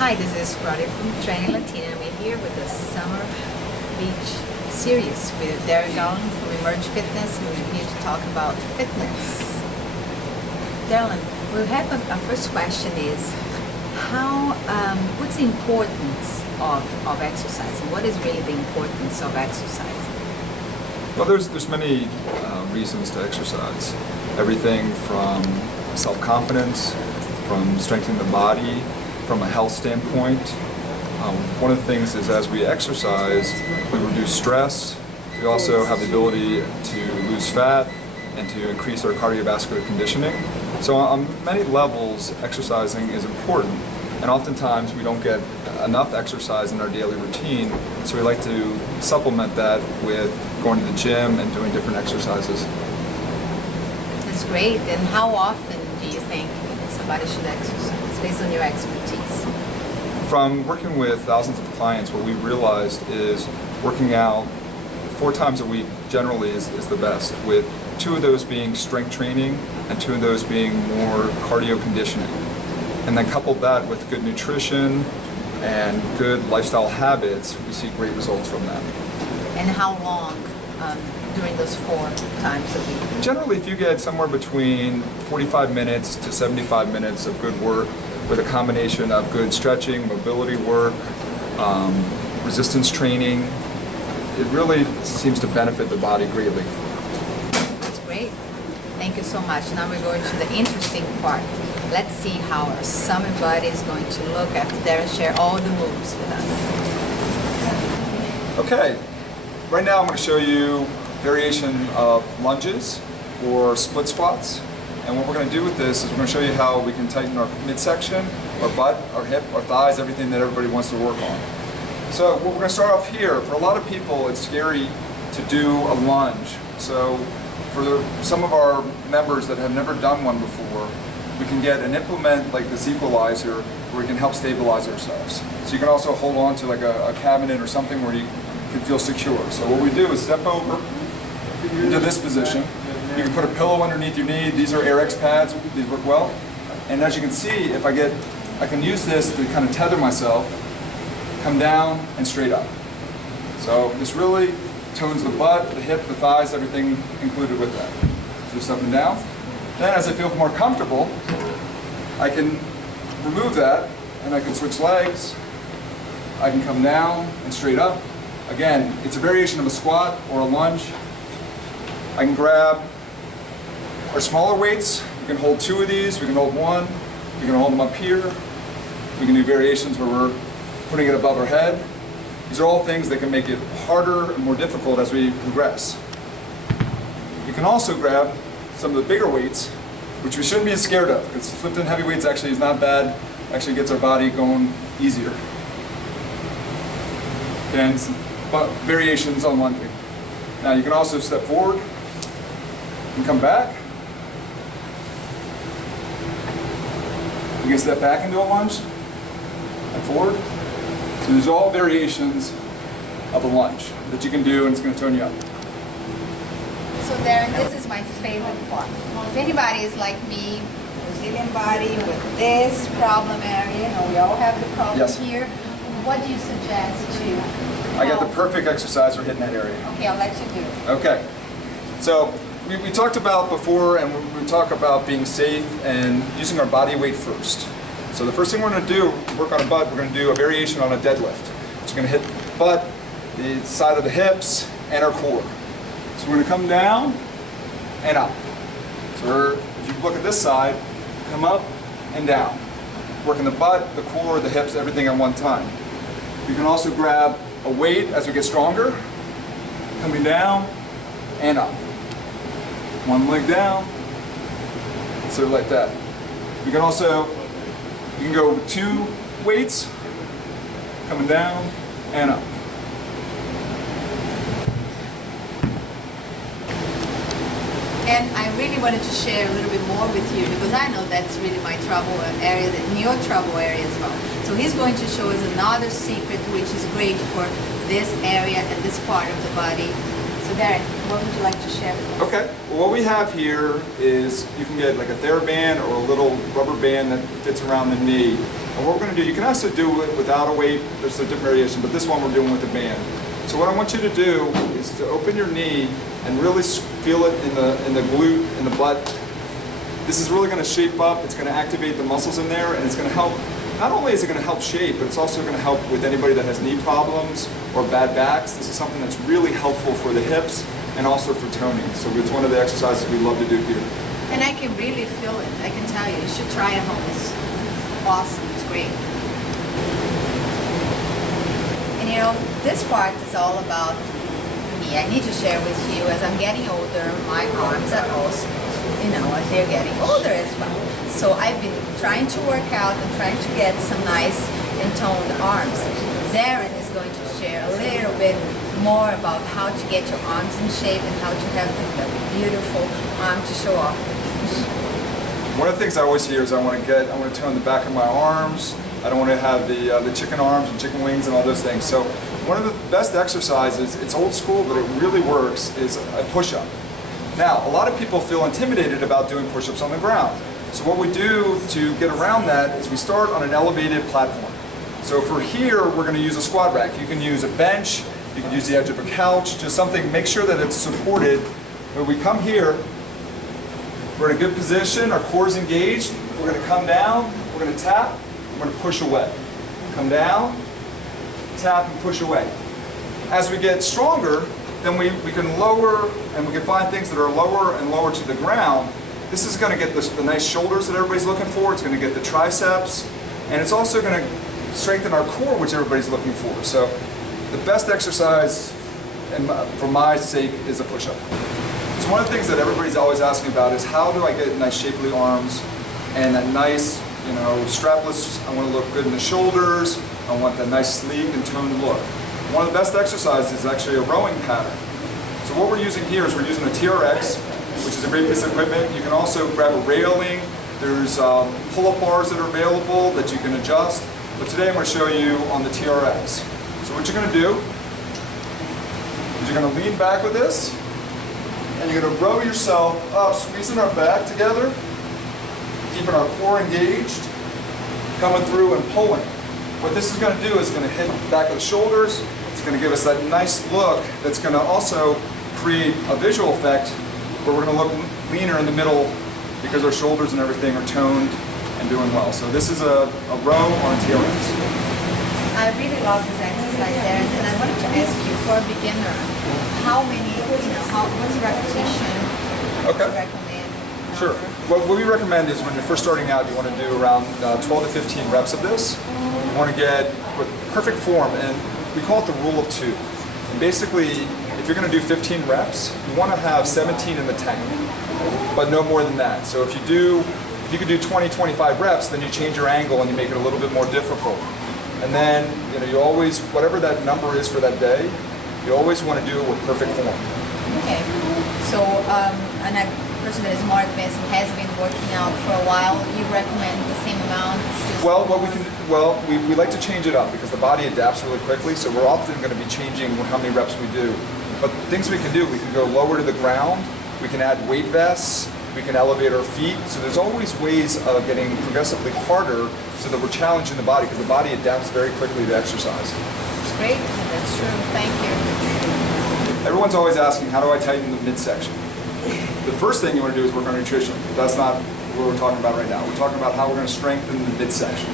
Hi, this is Roddy from Training Latina. We're here with the Summer Beach series with Darren Garland from Emerge Fitness, and we're here to talk about fitness. Darren, we have our first question is, what's the importance of exercise, and what is really the importance of exercise? Well, there's many reasons to exercise. Everything from self-confidence, from strengthening the body, from a health standpoint. One of the things is as we exercise, we reduce stress. We also have the ability to lose fat and to increase our cardiovascular conditioning. So on many levels, exercising is important. And oftentimes we don't get enough exercise in our daily routine, so we like to supplement that with going to the gym and doing different exercises. That's great. And how often do you think somebody should exercise, based on your expertise? From working with thousands of clients, what we realized is working out 4 times a week generally is the best, with 2 of those being strength training and 2 of those being more cardio conditioning. And then couple that with good nutrition and good lifestyle habits, we see great results from that. And how long during those 4 times a week? Generally, if you get somewhere between 45 minutes to 75 minutes of good work with a combination of good stretching, mobility work, resistance training, it really seems to benefit the body greatly. That's great. Thank you so much. Now we're going to the interesting part. Let's see how our summer body is going to look after Darren share all the moves with us. Okay, right now I'm going to show you variation of lunges or split squats. And what we're going to do with this is we're going to show you how we can tighten our midsection, our butt, our hip, our thighs, everything that everybody wants to work on. So we're going to start off here. For a lot of people, it's scary to do a lunge. So for some of our members that have never done one before, we can get an implement like this equalizer where we can help stabilize ourselves. So you can also hold on to like a cabinet or something where you can feel secure. So what we do is step over into this position. You can put a pillow underneath your knee. These are AirX pads. These work well. And as you can see, if I can use this to kind of tether myself, come down and straight up. So this really tones the butt, the hip, the thighs, everything included with that. So just up and down. Then as I feel more comfortable, I can remove that and I can switch legs. I can come down and straight up. Again, it's a variation of a squat or a lunge. I can grab our smaller weights. We can hold 2 of these, we can hold 1, we can hold them up here. We can do variations where we're putting it above our head. These are all things that can make it harder and more difficult as we progress. You can also grab some of the bigger weights, which we shouldn't be as scared of, because lifting heavy weights actually is not bad. Actually gets our body going easier. And variations on lunging. Now you can also step forward and come back. You can step back into a lunge and forward. So these are all variations of a lunge that you can do, and it's going to tone you up. So Darren, this is my favorite part. If anybody is like me, Brazilian body with this problem area, we all have the problem Yes. here, what do you suggest to I got the perfect exercise for hitting that area. Okay, I'll let you do it. Okay. So we talked about before, and we talk about being safe and using our body weight first. So the first thing we're going to do to work on a butt, we're going to do a variation on a deadlift. So we're going to hit the butt, the side of the hips, and our core. So we're going to come down and up. So if you look at this side, come up and down. Working the butt, the core, the hips, everything at one time. You can also grab a weight as we get stronger, coming down and up. One leg down, so like that. You can go with 2 weights, coming down and up. And I really wanted to share a little bit more with you because I know that's really my trouble area and your trouble area as well. So he's going to show us another secret which is great for this area and this part of the body. So Darren, what would you like to share with us? Okay, well, what we have here is you can get like a TheraBand or a little rubber band that fits around the knee. And what we're going to do, you can also do it without a weight. There's a different variation, but this one we're doing with a band. So what I want you to do is to open your knee and really feel it in the glute, in the butt. This is really going to shape up. It's going to activate the muscles in there, and it's going to help. Not only is it going to help shape, but it's also going to help with anybody that has knee problems or bad backs. This is something that's really helpful for the hips and also for toning. So it's one of the exercises we love to do here. And I can really feel it. I can tell you. You should try it at home. It's awesome. It's great. And you know, this part is all about me. I need to share with you, as I'm getting older, my arms are also, you know, they're getting older as well. So I've been trying to work out and trying to get some nice and toned arms. Darren is going to share a little bit more about how to get your arms in shape and how to have a beautiful arm to show off. One of the things I always hear is I want to tone the back of my arms. I don't want to have the chicken arms and chicken wings and all those things. So one of the best exercises, it's old school, but it really works, is a push-up. Now, a lot of people feel intimidated about doing push-ups on the ground. So what we do to get around that is we start on an elevated platform. So for here, we're going to use a squat rack. You can use a bench, you can use the edge of a couch, just something, make sure that it's supported. When we come here, we're in a good position, our core is engaged, we're going to come down, we're going to tap, we're going to push away. Come down, tap and push away. As we get stronger, then we can lower and we can find things that are lower and lower to the ground. This is going to get the nice shoulders that everybody's looking for. It's going to get the triceps, and it's also going to strengthen our core, which everybody's looking for. So the best exercise, and for my sake, is a push-up. So one of the things that everybody's always asking about is how do I get nice shapely arms and that nice, you know, strapless. I want to look good in the shoulders. I want that nice sleek and toned look. One of the best exercises is actually a rowing pattern. So what we're using here is we're using a TRX, which is a great piece of equipment. You can also grab a railing. There's pull-up bars that are available that you can adjust. But today I'm going to show you on the TRX. So what you're going to do is you're going to lean back with this, and you're going to row yourself up, squeezing our back together, keeping our core engaged, coming through and pulling. What this is going to do is going to hit the back of the shoulders. It's going to give us that nice look that's going to also create a visual effect where we're going to look leaner in the middle because our shoulders and everything are toned and doing well. So this is a row on TRX. I really love this exercise, Darren, and I wanted to ask you, for a beginner, how many, what's the repetition? Okay. Would you recommend? Sure. What we recommend is when you're first starting out, you want to do around 12 to 15 reps of this. You want to get with perfect form, and we call it the rule of two. And basically, if you're going to do 15 reps, you want to have 17 in the tank, but no more than that. So if you could do 20, 25 reps, then you change your angle and you make it a little bit more difficult. And then, you always, whatever that number is for that day, you always want to do it with perfect form. Okay. So, and a person that is more advanced and has been working out for a while, you recommend the same amount? We like to change it up because the body adapts really quickly, so we're often going to be changing how many reps we do. But things we can do, we can go lower to the ground, we can add weight vests, we can elevate our feet. So there's always ways of getting progressively harder so that we're challenging the body because the body adapts very quickly to exercise. That's great. That's true. Thank you. Everyone's always asking, how do I tighten the midsection? The first thing you want to do is work on nutrition. But that's not what we're talking about right now. We're talking about how we're going to strengthen the midsection.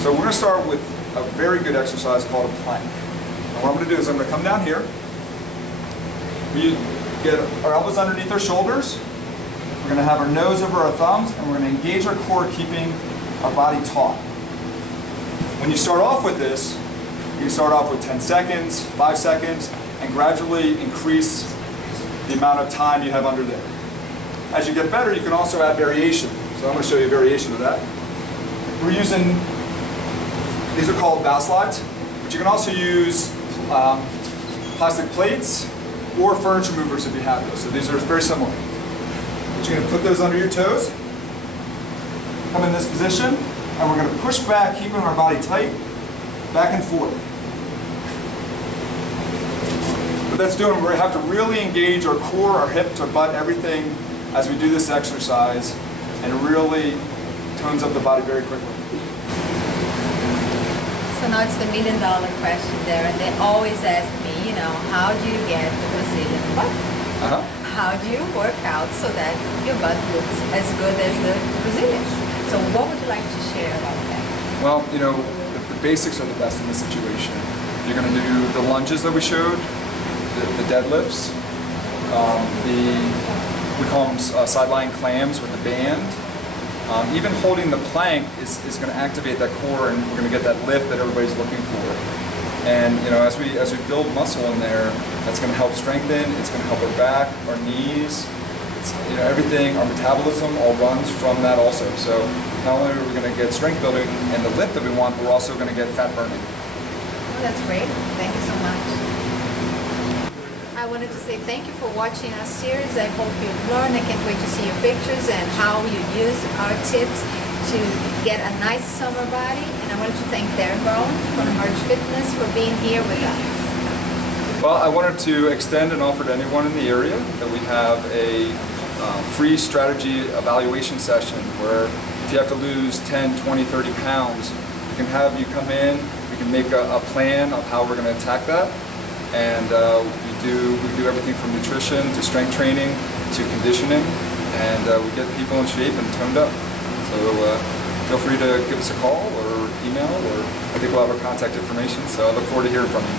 So we're going to start with a very good exercise called a plank. And what I'm going to do is I'm going to come down here. We get our elbows underneath our shoulders. We're going to have our nose over our thumbs, and we're going to engage our core, keeping our body taut. When you start off with this, you start off with 10 seconds, 5 seconds, and gradually increase the amount of time you have under there. As you get better, you can also add variation. So I'm going to show you a variation of that. We're using, these are called bow slides, but you can also use plastic plates or furniture movers if you have those. So these are very similar. But you're going to put those under your toes, come in this position, and we're going to push back, keeping our body tight, back and forth. What that's doing, we have to really engage our core, our hips, our butt, everything as we do this exercise, and it really tones up the body very quickly. So now it's the $1,000,000 question there, and they always ask me, how do you get the Brazilian butt? How do you work out so that your butt looks as good as the Brazilians? So what would you like to share about that? Well, the basics are the best in this situation. You're going to do the lunges that we showed, the deadlifts, we call them sideline clams with the band. Even holding the plank is going to activate that core, and we're going to get that lift that everybody's looking for. And as we build muscle in there, that's going to help strengthen. It's going to help our back, our knees. It's, everything. Our metabolism all runs from that also. So not only are we going to get strength building and the lift that we want, but we're also going to get fat burning. Oh, that's great. Thank you so much. I wanted to say thank you for watching our series. I hope you've learned. I can't wait to see your pictures and how you use our tips to get a nice summer body. And I wanted to thank Darren Garland from Merge Fitness for being here with us. Well, I wanted to extend an offer to anyone in the area that we have a free strategy evaluation session where if you have to lose 10, 20, 30 pounds, we can have you come in, we can make a plan of how we're going to attack that. And we do everything from nutrition to strength training to conditioning, and we get people in shape and toned up. So feel free to give us a call or email, or I think we'll have our contact information. So I look forward to hearing from you.